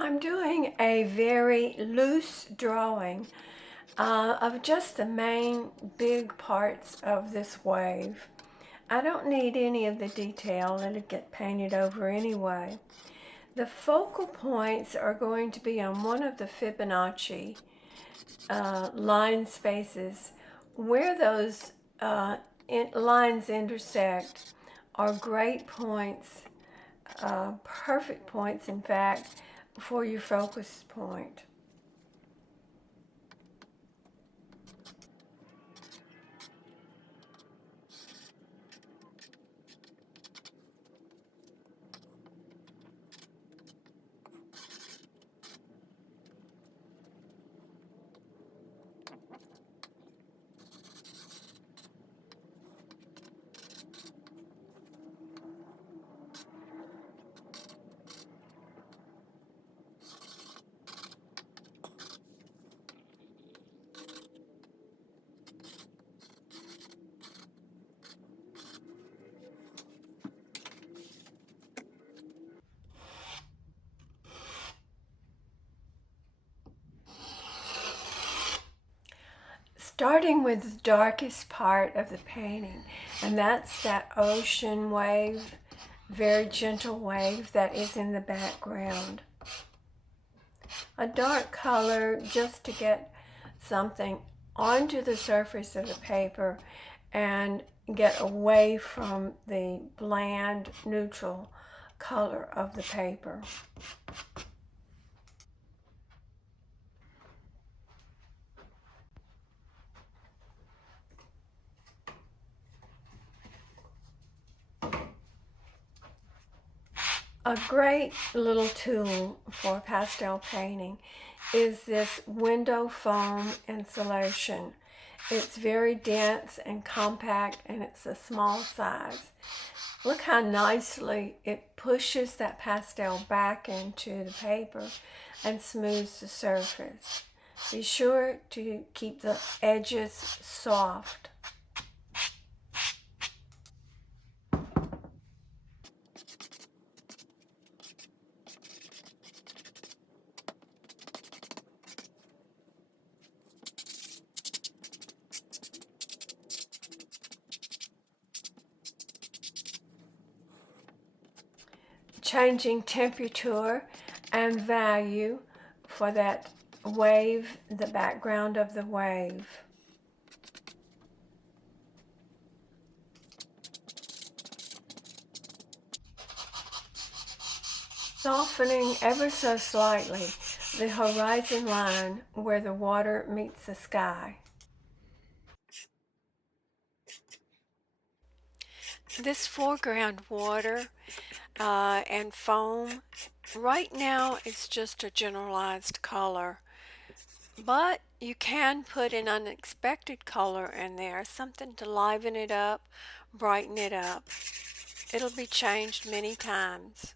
I'm doing a very loose drawing of just the main big parts of this wave. I don't need any of the detail, it'll get painted over anyway. The focal points are going to be on one of the Fibonacci line spaces. Where those lines intersect are great points, perfect points in fact, for your focus point. Starting with the darkest part of the painting, and that's that ocean wave, very gentle wave that is in the background. A dark color just to get something onto the surface of the paper and get away from the bland, neutral color of the paper. A great little tool for pastel painting is this window foam insulation. It's very dense and compact, and it's a small size. Look how nicely it pushes that pastel back into the paper and smooths the surface. Be sure to keep the edges soft. Changing temperature and value for that wave, the background of the wave. Softening ever so slightly the horizon line where the water meets the sky. This foreground water and foam right now is just a generalized color, but you can put an unexpected color in there, something to liven it up, brighten it up. It'll be changed many times.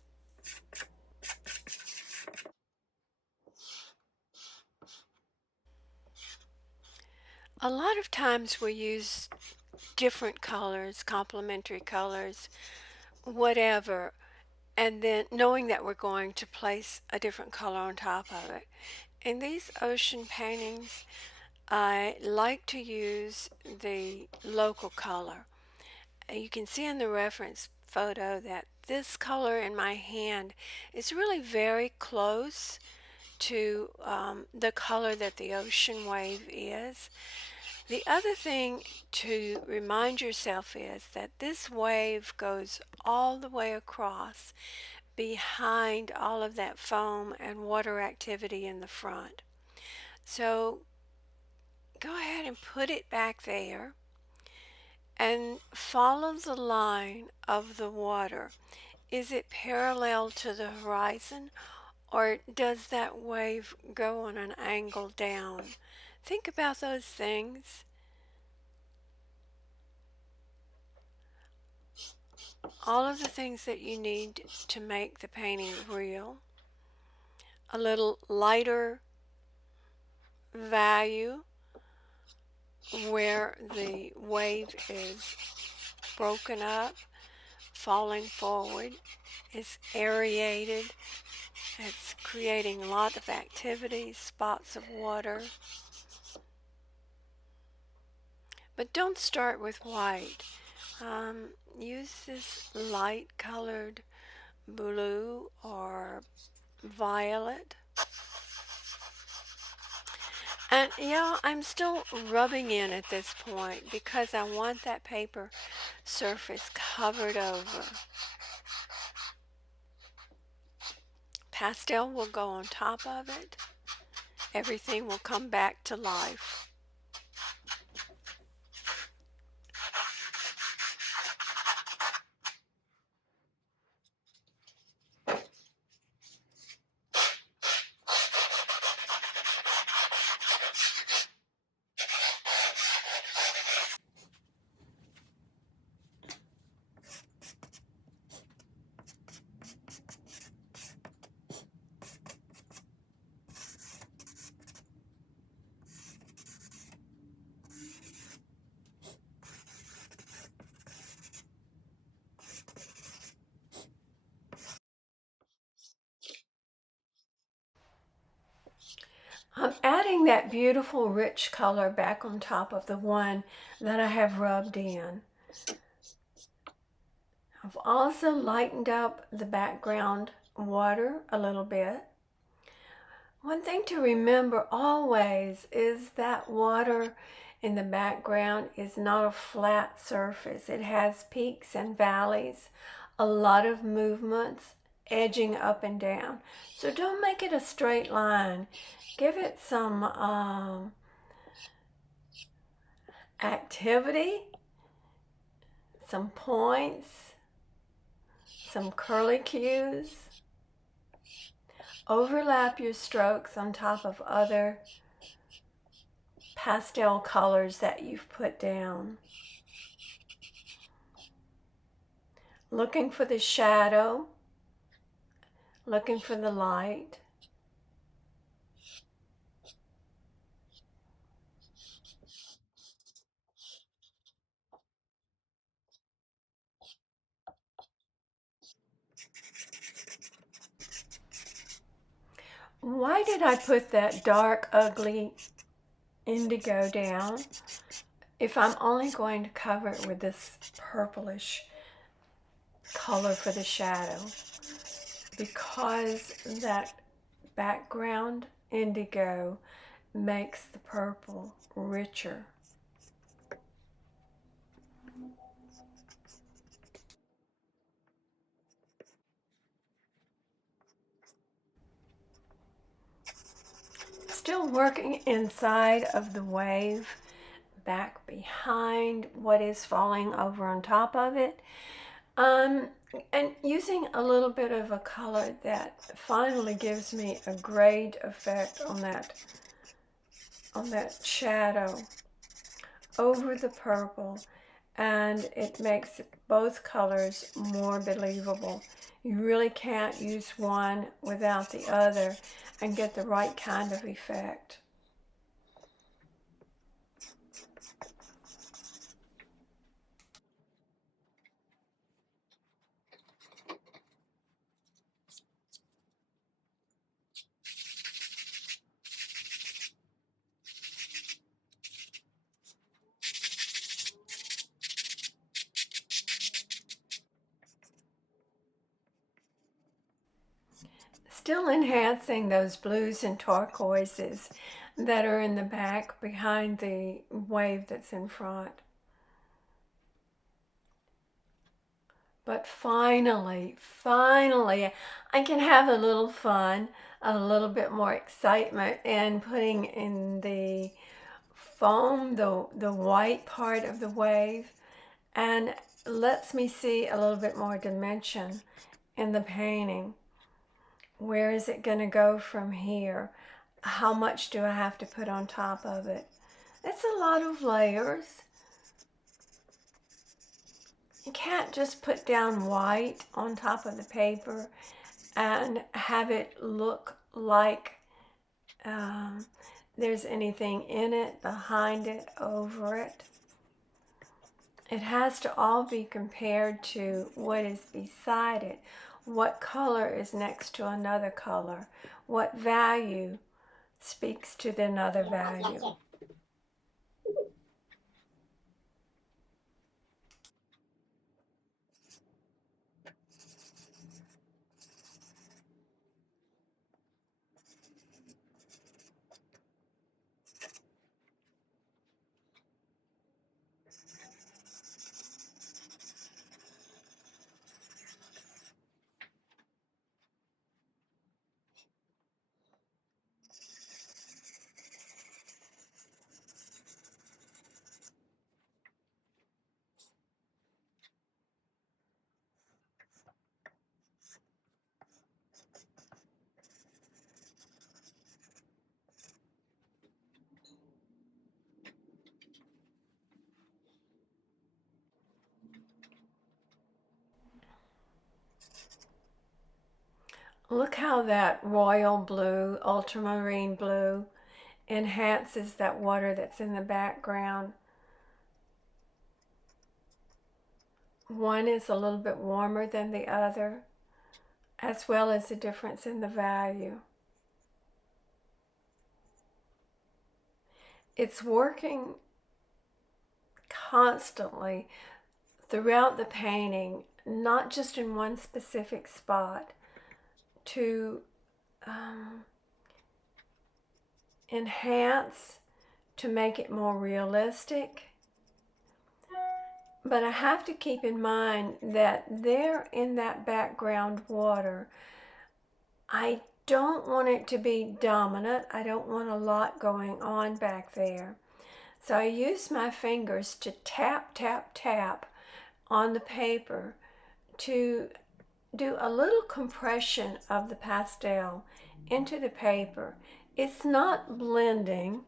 A lot of times we use different colors, complementary colors, whatever, and then knowing that we're going to place a different color on top of it. In these ocean paintings, I like to use the local color. You can see in the reference photo that this color in my hand is really very close to the color that the ocean wave is. The other thing to remind yourself is that this wave goes all the way across behind all of that foam and water activity in the front. So go ahead and put it back there and follow the line of the water. Is it parallel to the horizon, or does that wave go on an angle down? Think about those things. All of the things that you need to make the painting real. A little lighter value where the wave is broken up falling forward. It's aerated. It's creating a lot of activity, spots of water. But don't start with white. Use this light colored blue or violet. And yeah, I'm still rubbing in at this point because I want that paper surface covered over. Pastel will go on top of it. Everything will come back to life. I'm adding that beautiful rich color back on top of the one that I have rubbed in. I've also lightened up the background water a little bit. One thing to remember always is that water in the background is not a flat surface. It has peaks and valleys, a lot of movements, edging up and down. So don't make it a straight line. Give it some activity, some points, some curlicues. Overlap your strokes on top of other pastel colors that you've put down. Looking for the shadow, looking for the light. Why did I put that dark, ugly indigo down if I'm only going to cover it with this purplish color for the shadow? Because that background indigo makes the purple richer. Still working inside of the wave, back behind what is falling over on top of it. And using a little bit of a color that finally gives me a grade effect on that shadow over the purple, and it makes both colors more believable. You really can't use one without the other and get the right kind of effect. Still enhancing those blues and turquoises that are in the back behind the wave that's in front. But finally, I can have a little fun, a little bit more excitement, and putting in the foam, the white part of the wave, and lets me see a little bit more dimension in the painting. Where is it going to go from here? How much do I have to put on top of it? It's a lot of layers. You can't just put down white on top of the paper and have it look like there's anything in it, behind it, over it. It has to all be compared to what is beside it. What color is next to another color? What value speaks to the another value? Look how that royal blue, ultramarine blue, enhances that water that's in the background. One is a little bit warmer than the other, as well as the difference in the value. It's working constantly throughout the painting, not just in one specific spot, to enhance, to make it more realistic. But I have to keep in mind that there in that background water, I don't want it to be dominant. I don't want a lot going on back there. So I use my fingers to tap, tap, tap on the paper to do a little compression of the pastel into the paper. It's not blending.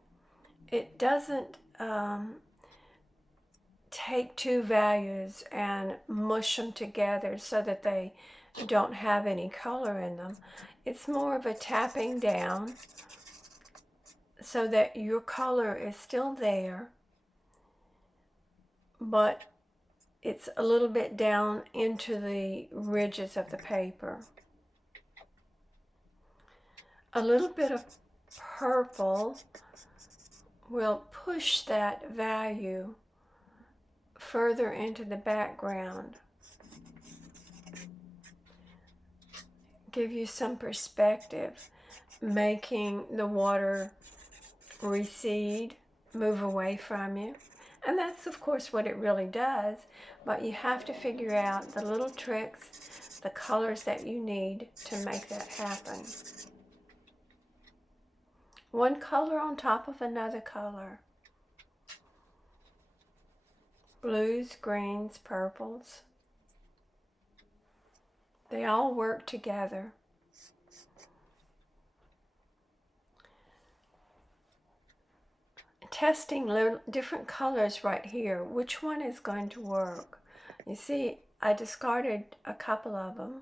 It doesn't take two values and mush them together so that they don't have any color in them. It's more of a tapping down so that your color is still there, but it's a little bit down into the ridges of the paper. A little bit of purple will push that value further into the background. Give you some perspective, making the water recede, move away from you. And that's of course what it really does, but you have to figure out the little tricks, the colors that you need to make that happen. One color on top of another color. Blues, greens, purples. They all work together. Testing different colors right here. Which one is going to work? You see, I discarded a couple of them.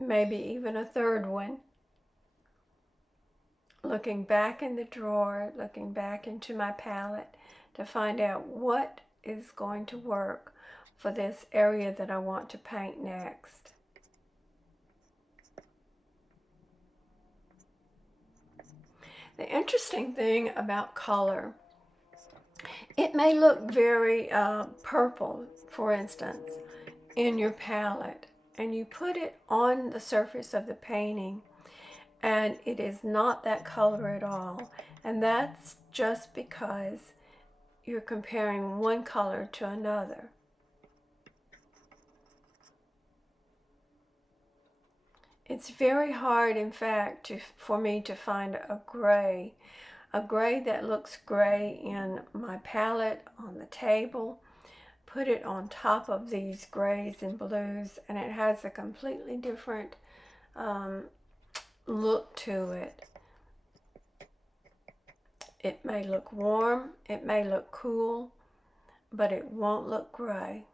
Maybe even a third one. Looking back in the drawer, looking back into my palette to find out what is going to work for this area that I want to paint next. The interesting thing about color, it may look very purple, for instance, in your palette, and you put it on the surface of the painting, and it is not that color at all. And that's just because you're comparing one color to another. It's very hard, in fact, for me to find a gray that looks gray in my palette on the table, put it on top of these grays and blues, and it has a completely different look to it. It may look warm, it may look cool, but it won't look gray.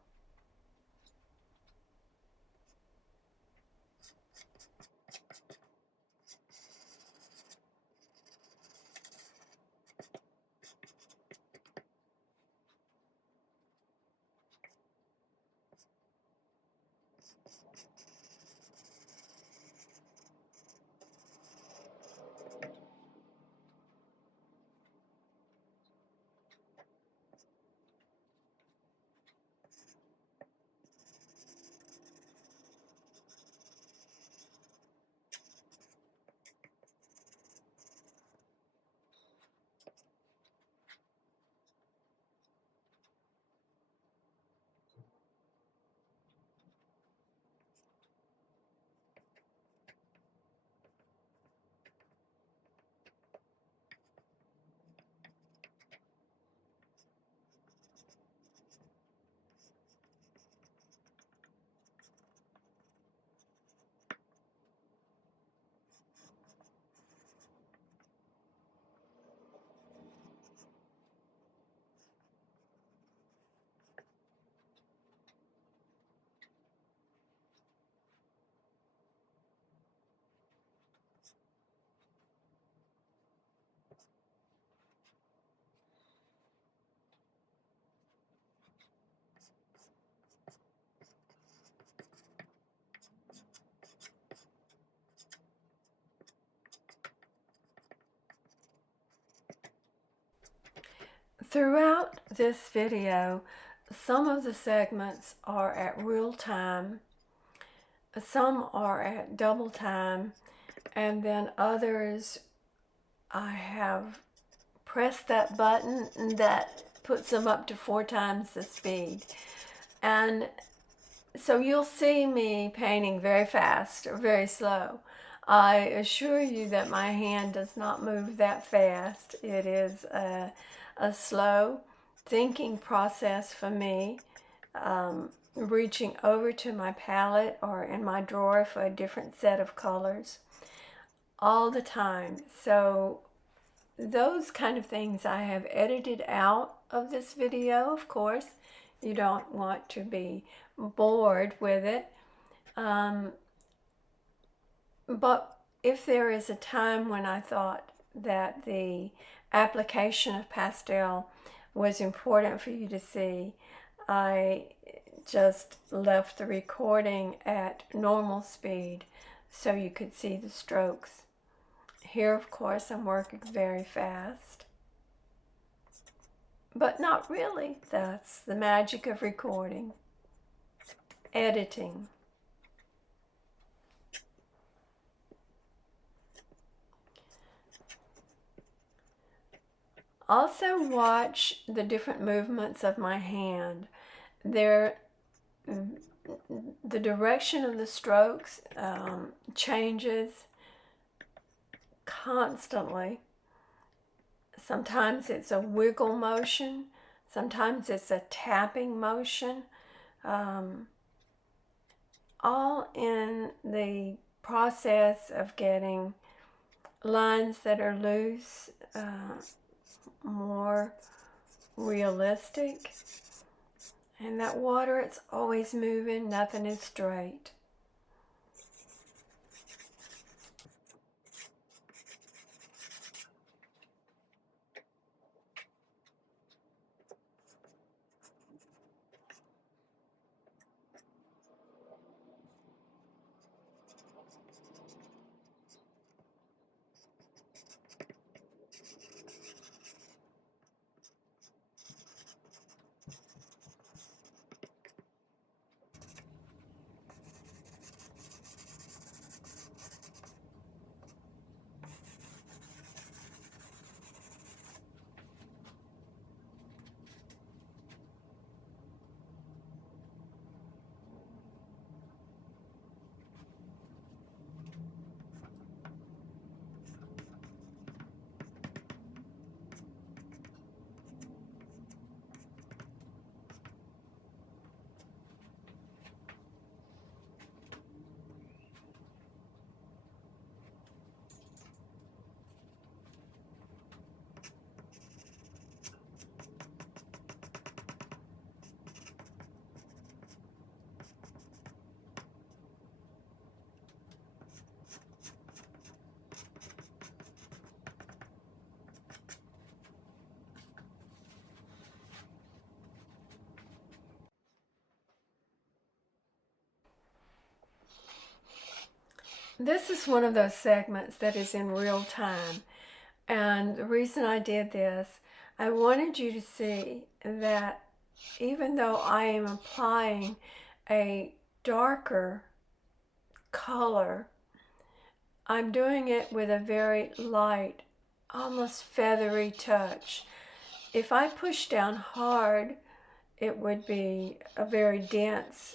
Throughout this video, some of the segments are at real time, some are at double time, and then others I have pressed that button that puts them up to 4 times the speed. And so you'll see me painting very fast or very slow. I assure you that my hand does not move that fast. It is a slow thinking process for me, reaching over to my palette or in my drawer for a different set of colors all the time. So those kind of things I have edited out of this video, of course. You don't want to be bored with it. But if there is a time when I thought that the application of pastel was important for you to see, I just left the recording at normal speed so you could see the strokes. Here, of course, I'm working very fast. But not really. That's the magic of recording. Editing. Also watch the different movements of my hand. The direction of the strokes changes constantly. Sometimes it's a wiggle motion, sometimes it's a tapping motion, all in the process of getting lines that are loose, more realistic. And that water, it's always moving, nothing is straight. This is one of those segments that is in real time. And the reason I did this, I wanted you to see that even though I am applying a darker color, I'm doing it with a very light, almost feathery touch. If I push down hard, it would be a very dense,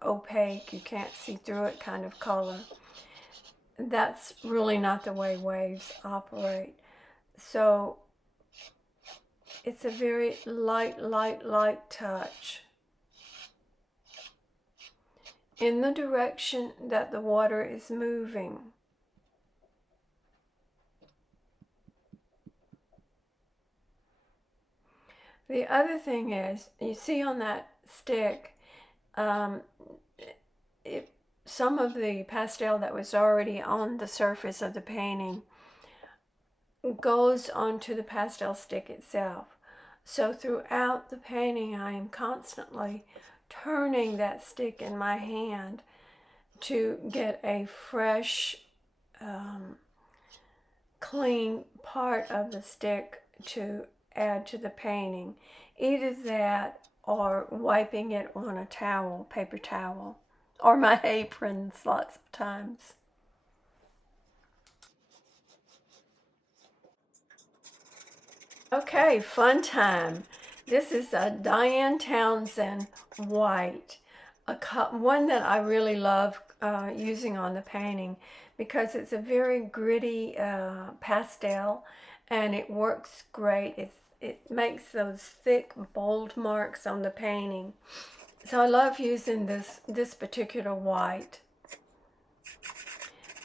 opaque, you can't see through it kind of color. That's really not the way waves operate. So it's a very light touch in the direction that the water is moving. The other thing is, you see on that stick, some of the pastel that was already on the surface of the painting goes onto the pastel stick itself. So throughout the painting, I am constantly turning that stick in my hand to get a fresh, clean part of the stick to add to the painting. Either that or wiping it on a towel, paper towel, or my aprons lots of times. Okay, fun time. This is a Diane Townsend white, one that I really love using on the painting because it's a very gritty pastel and it works great. It makes those thick, bold marks on the painting. So I love using this particular white.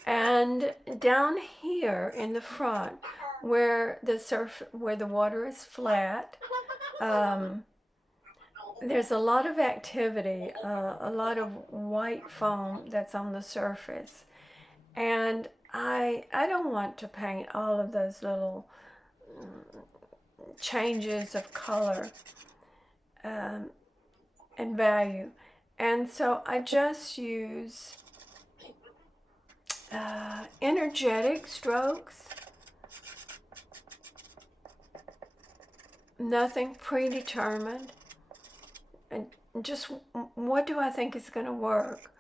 And down here in the front, where the water is flat, there's a lot of activity, a lot of white foam that's on the surface, and I don't want to paint all of those little changes of color um, and value, and so I just use energetic strokes, nothing predetermined, and just what do I think is going to work.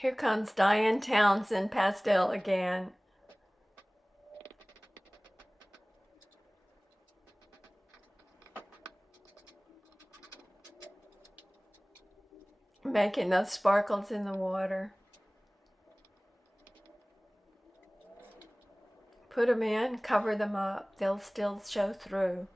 Here comes Diane Townsend Pastel again. Making those sparkles in the water. Put them in, cover them up. They'll still show through.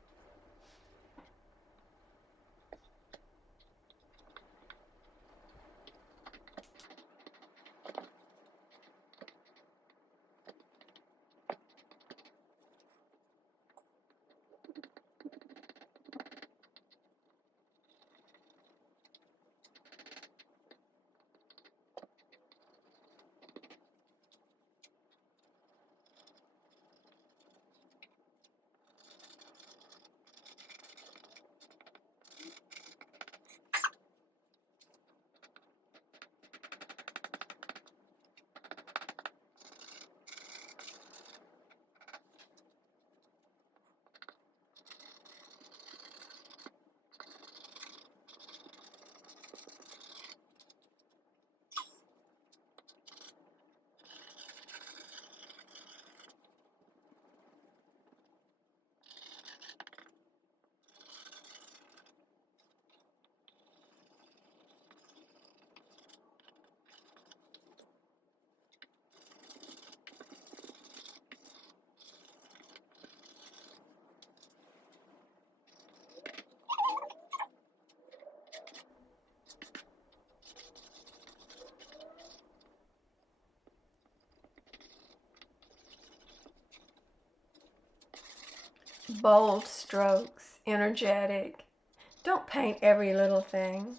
Bold strokes, energetic. Don't paint every little thing.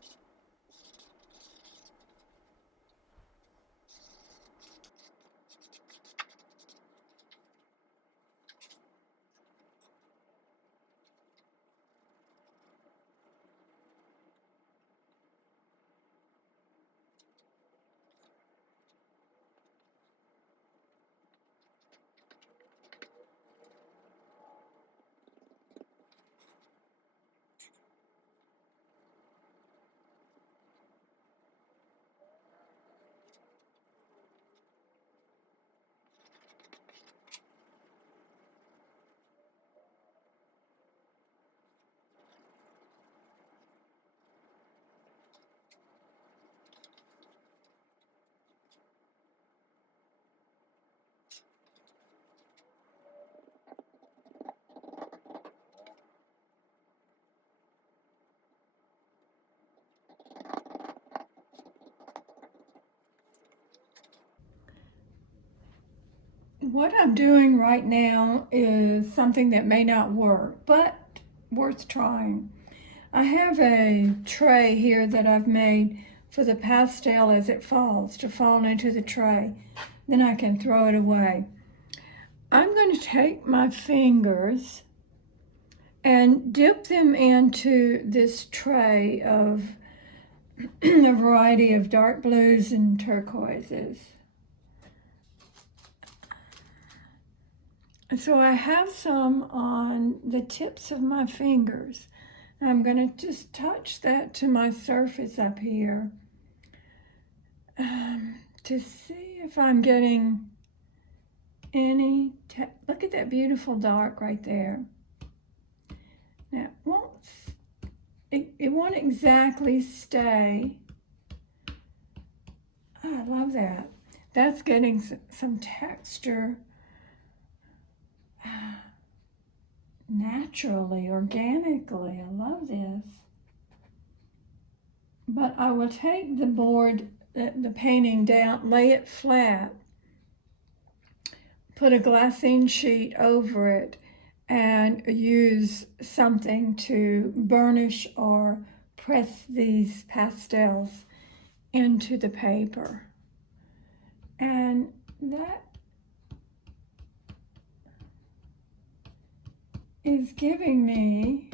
What I'm doing right now is something that may not work, but worth trying. I have a tray here that I've made for the pastel as it falls, to fall into the tray. Then I can throw it away. I'm going to take my fingers and dip them into this tray of a variety of dark blues and turquoises. So I have some on the tips of my fingers. I'm going to just touch that to my surface up here to see if I'm getting any. Look at that beautiful dark right there. Now it won't exactly stay. Oh, I love that. That's getting some texture. Naturally, organically. I love this. But I will take the board, the painting down, lay it flat, put a glassine sheet over it, and use something to burnish or press these pastels into the paper. And that is giving me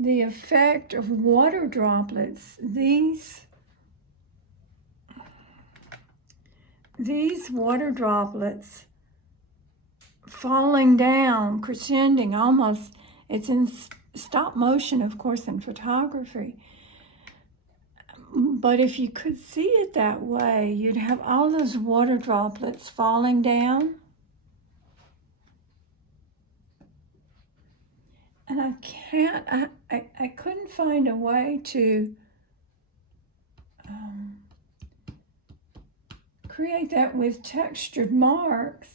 the effect of water droplets. These water droplets falling down, crescending almost. It's in stop motion, of course, in photography. But if you could see it that way, you'd have all those water droplets falling down. And I couldn't find a way to create that with textured marks.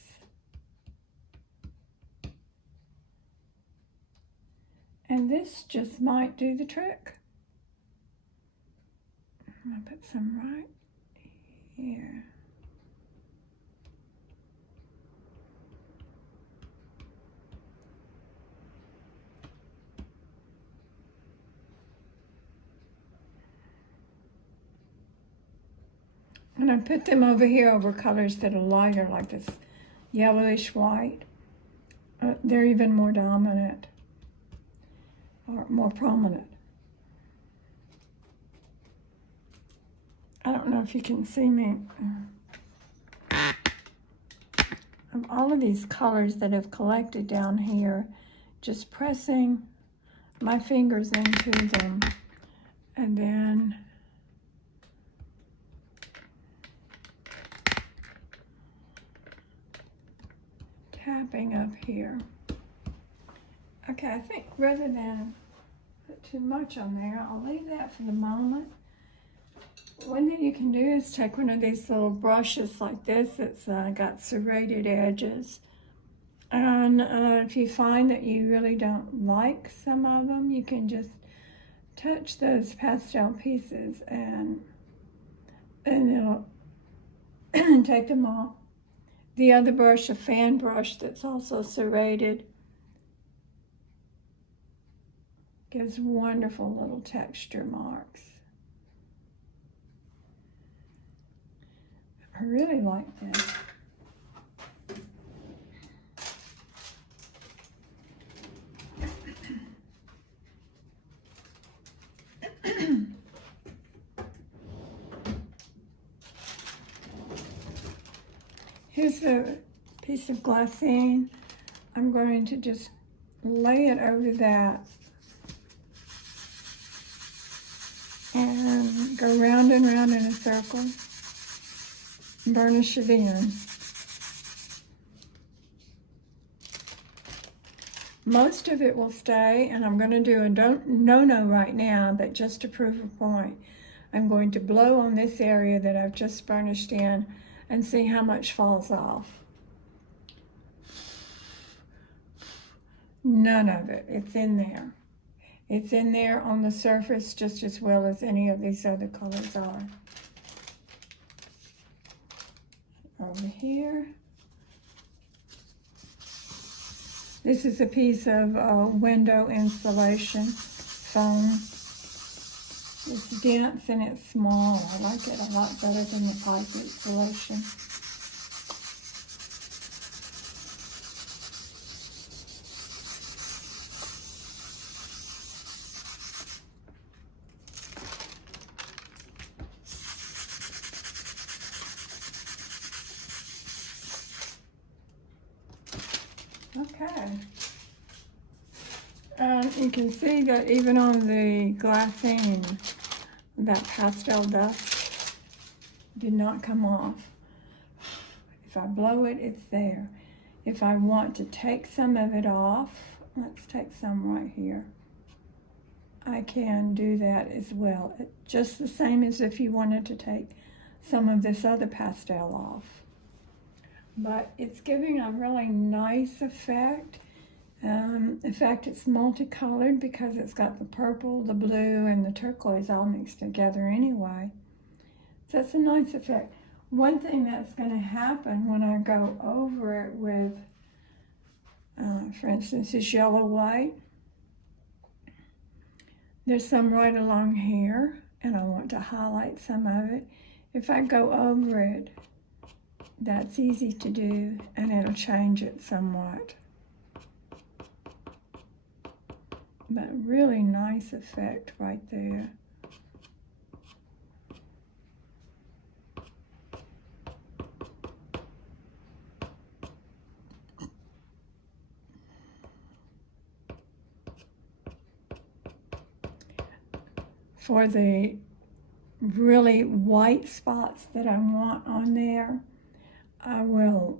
And this just might do the trick. I'm gonna put some right here. And I put them over here over colors that are lighter, like this yellowish white. They're even more dominant or more prominent. I don't know if you can see me. Of all of these colors that have collected down here, just pressing my fingers into them and then tapping up here. Okay, I think rather than put too much on there, I'll leave that for the moment. One thing you can do is take one of these little brushes like this that's got serrated edges. And if you find that you really don't like some of them, you can just touch those pastel pieces and it'll take them off. The other brush, a fan brush that's also serrated, gives wonderful little texture marks. I really like this. Here's a piece of glassine. I'm going to just lay it over that and go round and round in a circle. Burnish it in. Most of it will stay, and I'm going to do a no right now, but just to prove a point, I'm going to blow on this area that I've just burnished in and see how much falls off. None of it. It's in there. It's in there on the surface just as well as any of these other colors are. Over here. This is a piece of window insulation foam. It's dense and it's small. I like it a lot better than the pipe insulation. Okay. You can see that even on the glassine, that pastel dust did not come off. If I blow it, it's there. If I want to take some of it off, let's take some right here. I can do that as well. It's just the same as if you wanted to take some of this other pastel off. But it's giving a really nice effect. In fact, it's multicolored because it's got the purple, the blue, and the turquoise all mixed together anyway. So it's a nice effect. One thing that's going to happen when I go over it with, for instance, this yellow white, there's some right along here, and I want to highlight some of it. If I go over it, that's easy to do, and it'll change it somewhat. But really nice effect right there. For the really white spots that I want on there, I will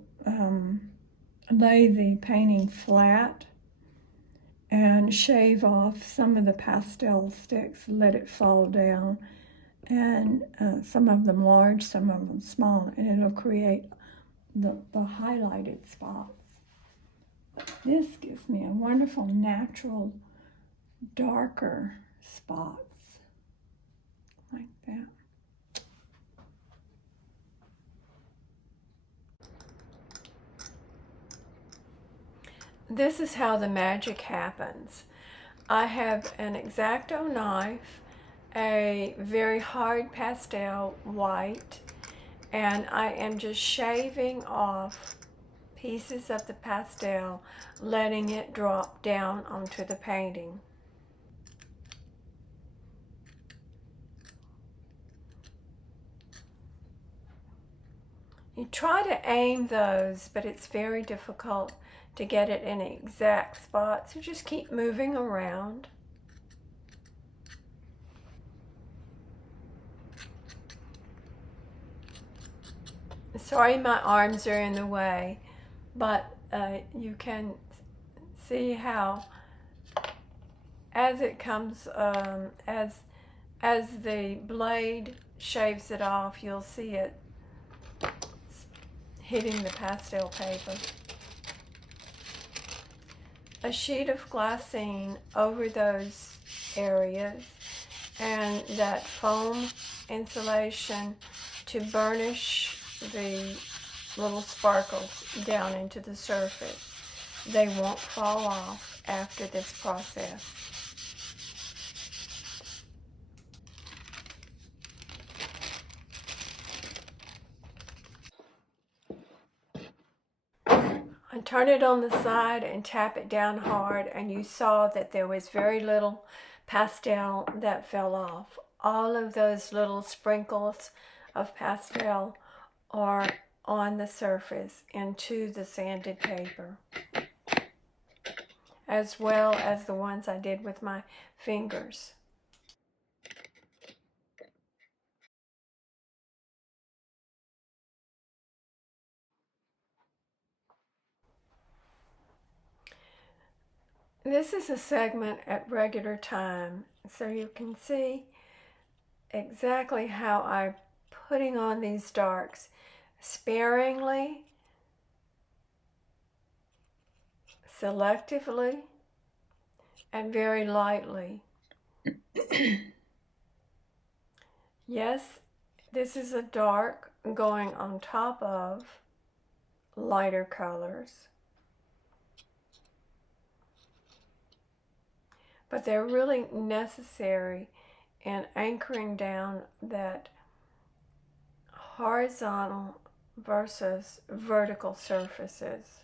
lay the painting flat and shave off some of the pastel sticks, let it fall down, and some of them large, some of them small, and it'll create the highlighted spots. This gives me a wonderful natural darker spots like that. This is how the magic happens. I have an X-Acto knife, a very hard pastel white, and I am just shaving off pieces of the pastel, letting it drop down onto the painting. You try to aim those, but it's very difficult to get it in an exact spot, so just keep moving around. Sorry my arms are in the way, but you can see how as it comes, as the blade shaves it off, you'll see it hitting the pastel paper. A sheet of glassine over those areas and that foam insulation to burnish the little sparkles down into the surface. They won't fall off after this process. I turn it on the side and tap it down hard, and you saw that there was very little pastel that fell off. All of those little sprinkles of pastel are on the surface into the sanded paper, as well as the ones I did with my fingers. This is a segment at regular time, so you can see exactly how I'm putting on these darks sparingly, selectively, and very lightly. Yes, this is a dark going on top of lighter colors, but they're really necessary in anchoring down that horizontal versus vertical surfaces.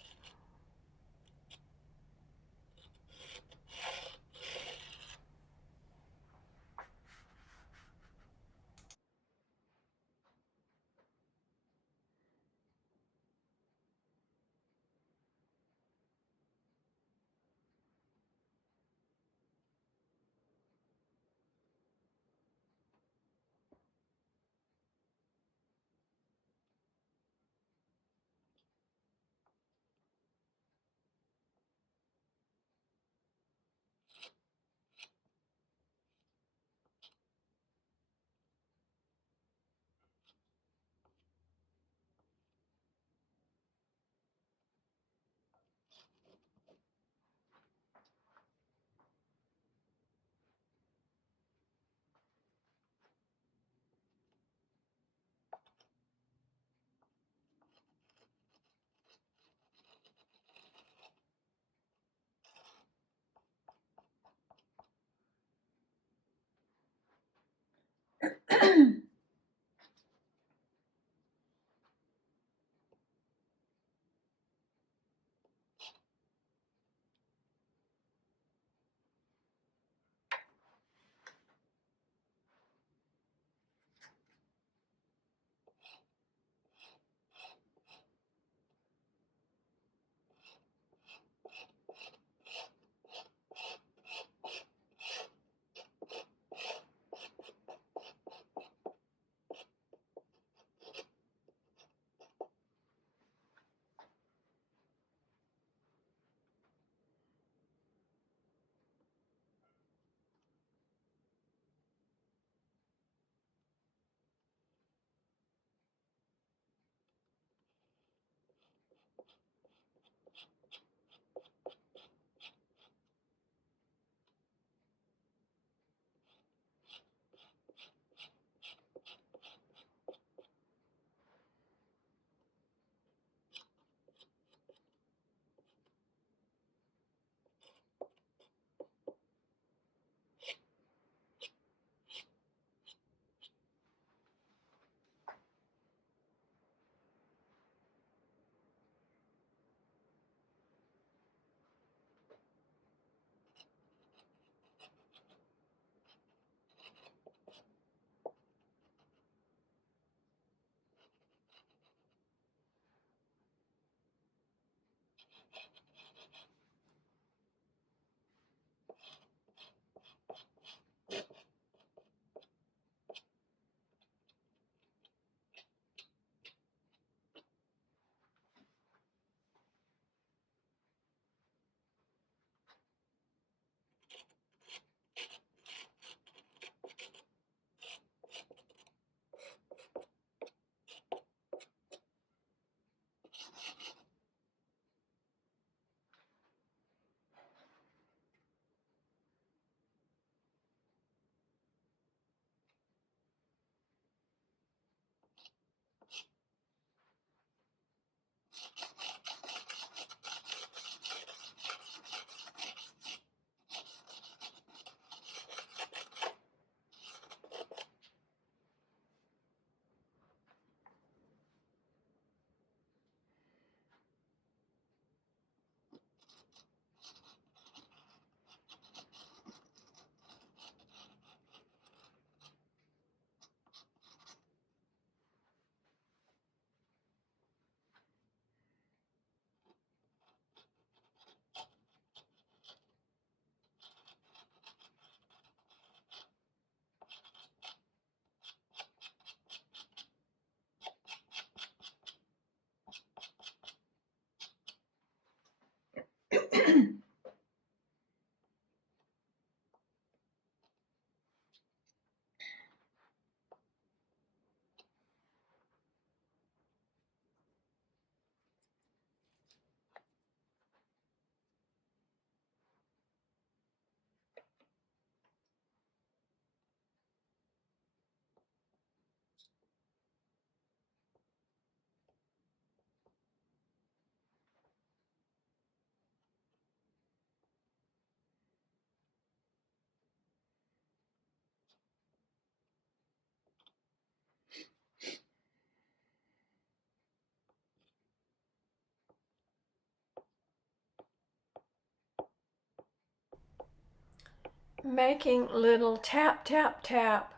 making little tap, tap, tap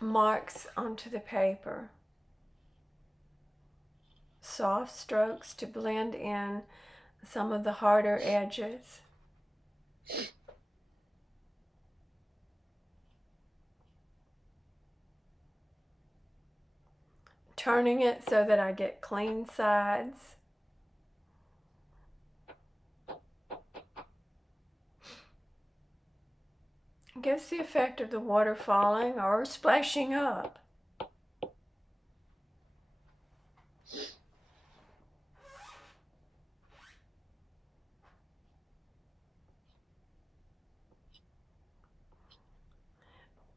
marks onto the paper. Soft strokes to blend in some of the harder edges. Turning it so that I get clean sides. It gives the effect of the water falling or splashing up.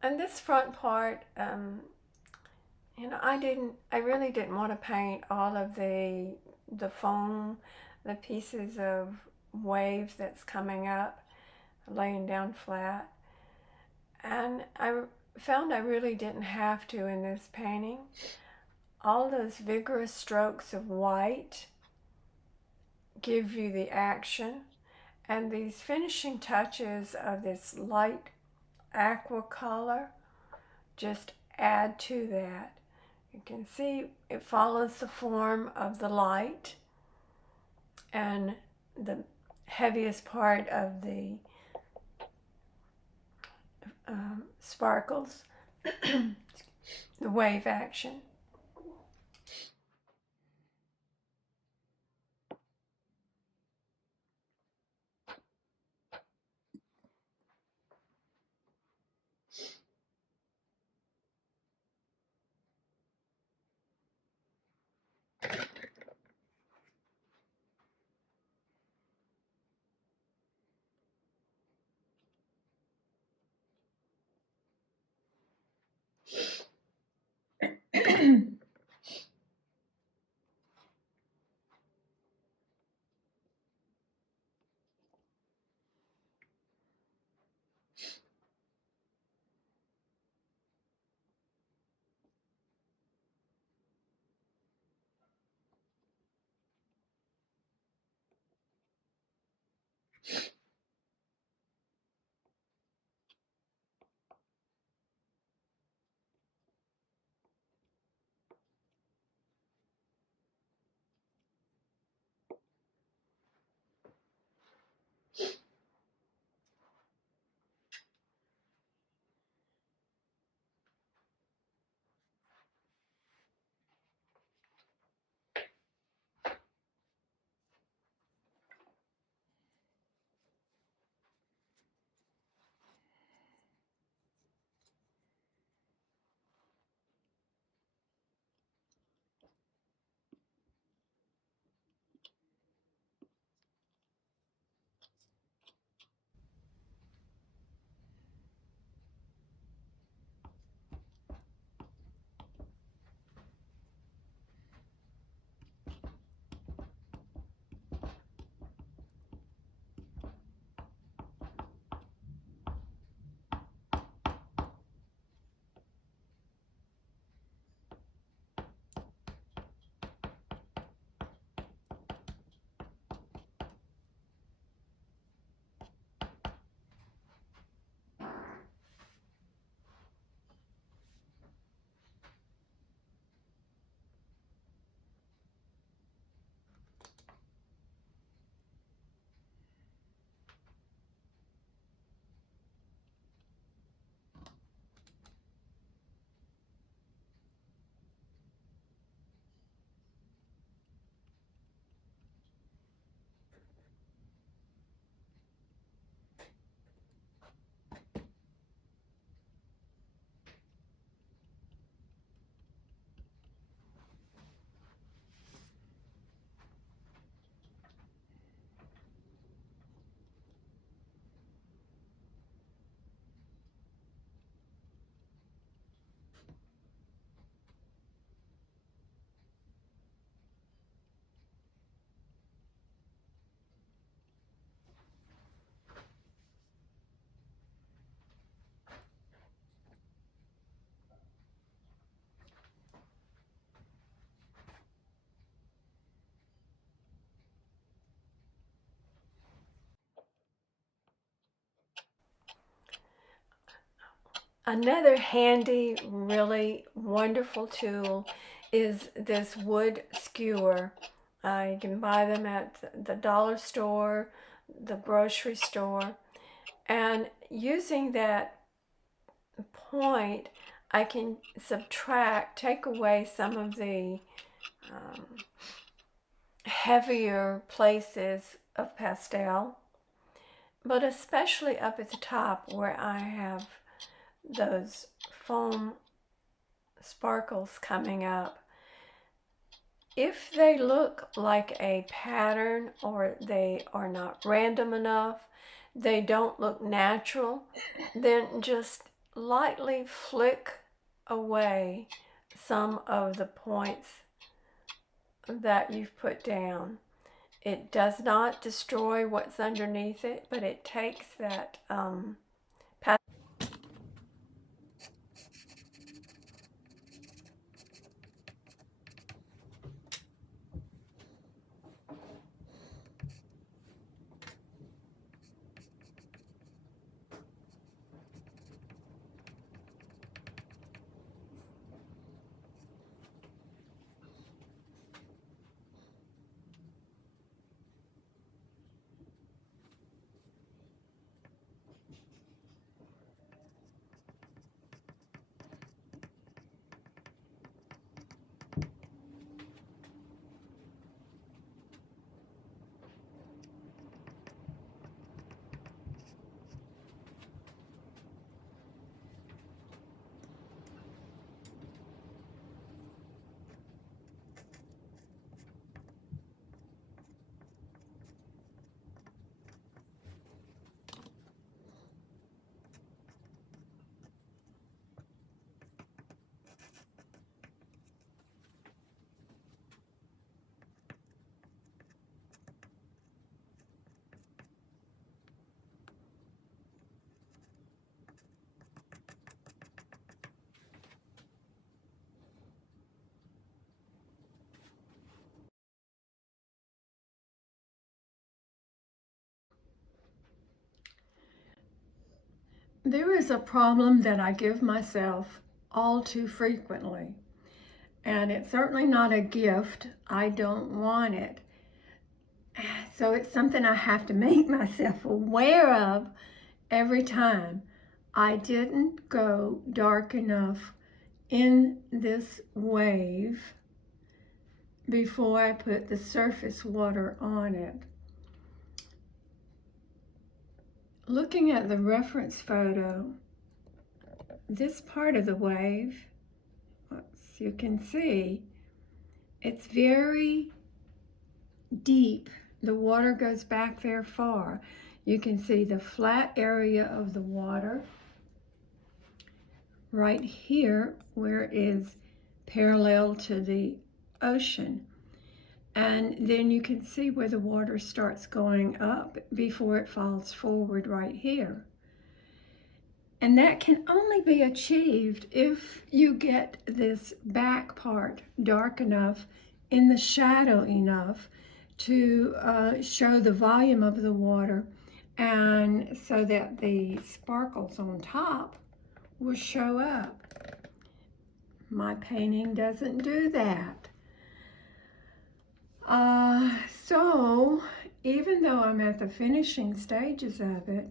And this front part, I really didn't want to paint all of the foam, the pieces of wave that's coming up, laying down flat. And I found I really didn't have to in this painting. All those vigorous strokes of white give you the action, and these finishing touches of this light aqua color just add to that. You can see it follows the form of the light, and the heaviest part of the sparkles, the wave action. Another handy, really wonderful tool is this wood skewer. You can buy them at the dollar store, the grocery store, and using that point, I can take away some of the um, heavier places of pastel, but especially up at the top where I have those foam sparkles coming up. If they look like a pattern or they are not random enough, they don't look natural, then just lightly flick away some of the points that you've put down. It does not destroy what's underneath it, but it takes that There is a problem that I give myself all too frequently, and it's certainly not a gift. I don't want it. So it's something I have to make myself aware of every time. I didn't go dark enough in this wave before I put the surface water on it. Looking at the reference photo, this part of the wave, as you can see, it's very deep. The water goes back there far. You can see the flat area of the water right here where it is parallel to the ocean. And then you can see where the water starts going up before it falls forward right here. And that can only be achieved if you get this back part dark enough, in the shadow enough to show the volume of the water, and so that the sparkles on top will show up. My painting doesn't do that. So even though I'm at the finishing stages of it,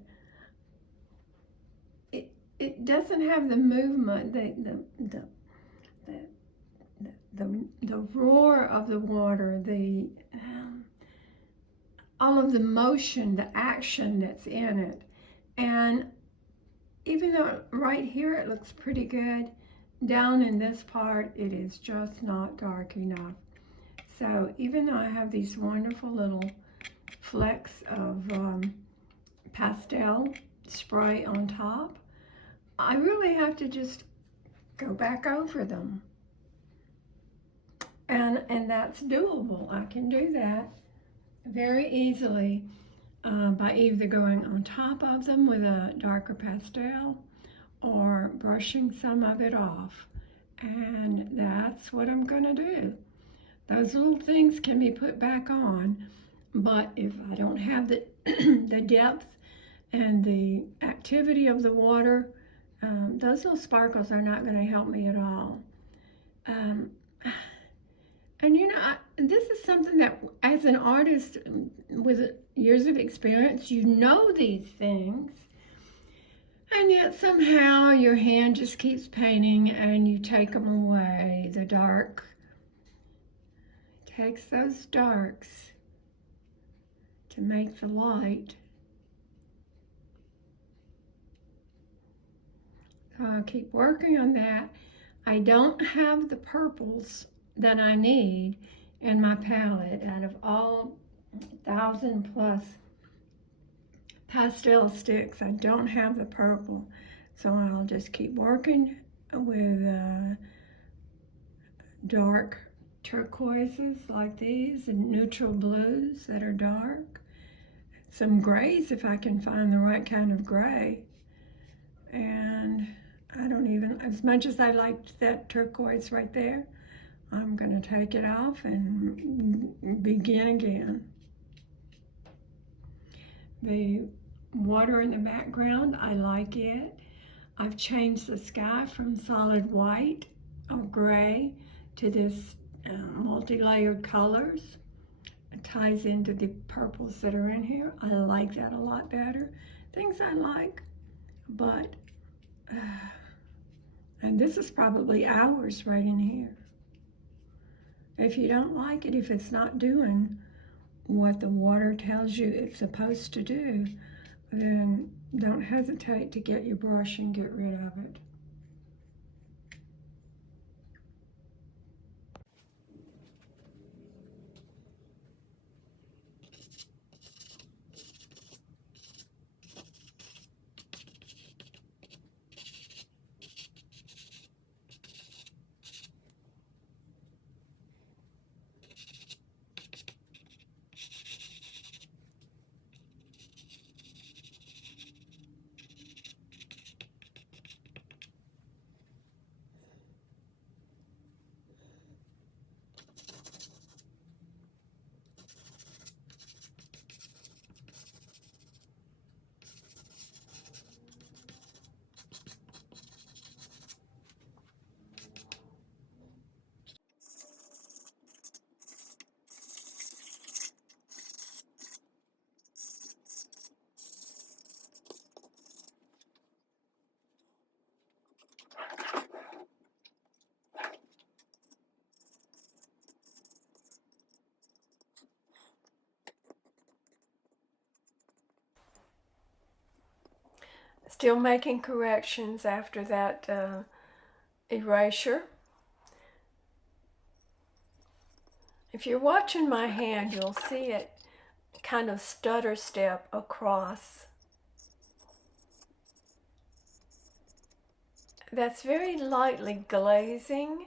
it doesn't have the movement, the roar of the water, all of the motion, the action that's in it. And even though right here it looks pretty good, down in this part it is just not dark enough. So even though I have these wonderful little flecks of pastel spray on top, I really have to just go back over them. And that's doable. I can do that very easily by either going on top of them with a darker pastel or brushing some of it off. And that's what I'm going to do. Those little things can be put back on, but if I don't have the, the depth and the activity of the water Those little sparkles are not going to help me at all. Um, and this is something that, as an artist with years of experience, you know these things. And yet somehow your hand just keeps painting and you take them away. The dark takes those darks to make the light. So I'll keep working on that. I don't have the purples that I need in my palette. Out of all 1,000+ pastel sticks, I don't have the purple. So I'll just keep working with dark turquoises like these and neutral blues that are dark. Some grays if I can find the right kind of gray. And I don't even, as much as I liked that turquoise right there, I'm going to take it off and begin again. The water in the background, I like it. I've changed the sky from solid white or gray to this multi-layered colors. It ties into the purples that are in here. I like that a lot better. Things I like, but and this is probably hours right in here. If you don't like it, if it's not doing what the water tells you it's supposed to do, then don't hesitate to get your brush and get rid of it. Still making corrections after that erasure. If you're watching my hand, you'll see it kind of stutter step across. That's very lightly glazing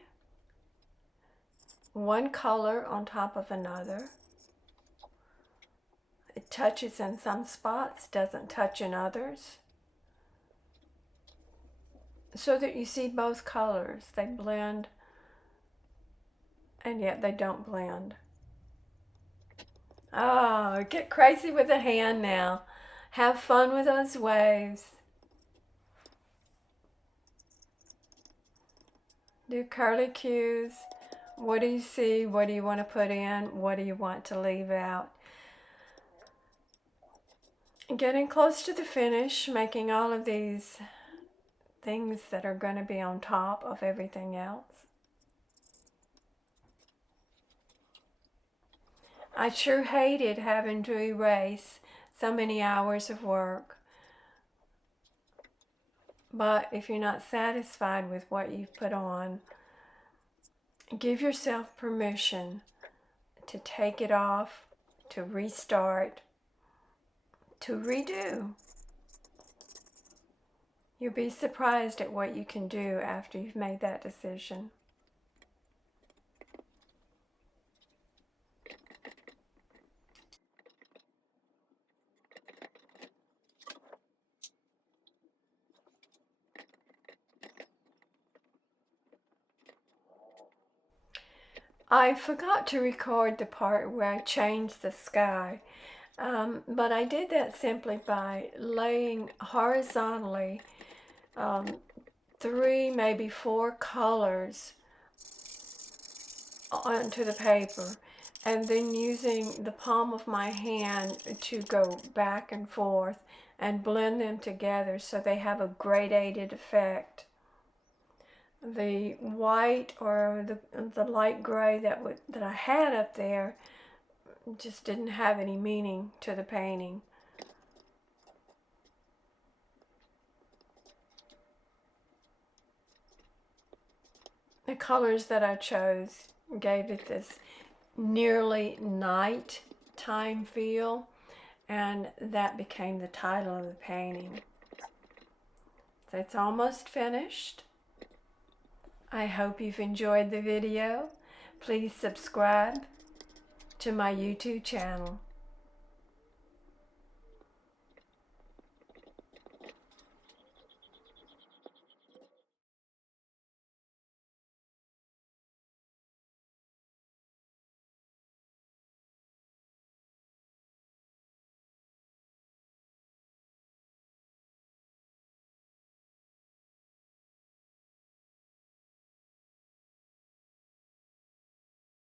one color on top of another. It touches in some spots, doesn't touch in others. So that you see both colors. They blend, and yet they don't blend. Oh, get crazy with the hand now. Have fun with those waves. Do curly cues. What do you see? What do you want to put in? What do you want to leave out? Getting close to the finish, making all of these things that are going to be on top of everything else. I sure hated having to erase so many hours of work. But if you're not satisfied with what you've put on, give yourself permission to take it off, to restart, to redo. You'll be surprised at what you can do after you've made that decision. I forgot to record the part where I changed the sky, but I did that simply by laying horizontally 3, maybe 4 colors onto the paper, and then using the palm of my hand to go back and forth and blend them together so they have a gradated effect. The white or the light gray that I had up there just didn't have any meaning to the painting. The colors that I chose gave it this nearly nighttime feel, and that became the title of the painting. So it's almost finished. I hope you've enjoyed the video. Please subscribe to my YouTube channel.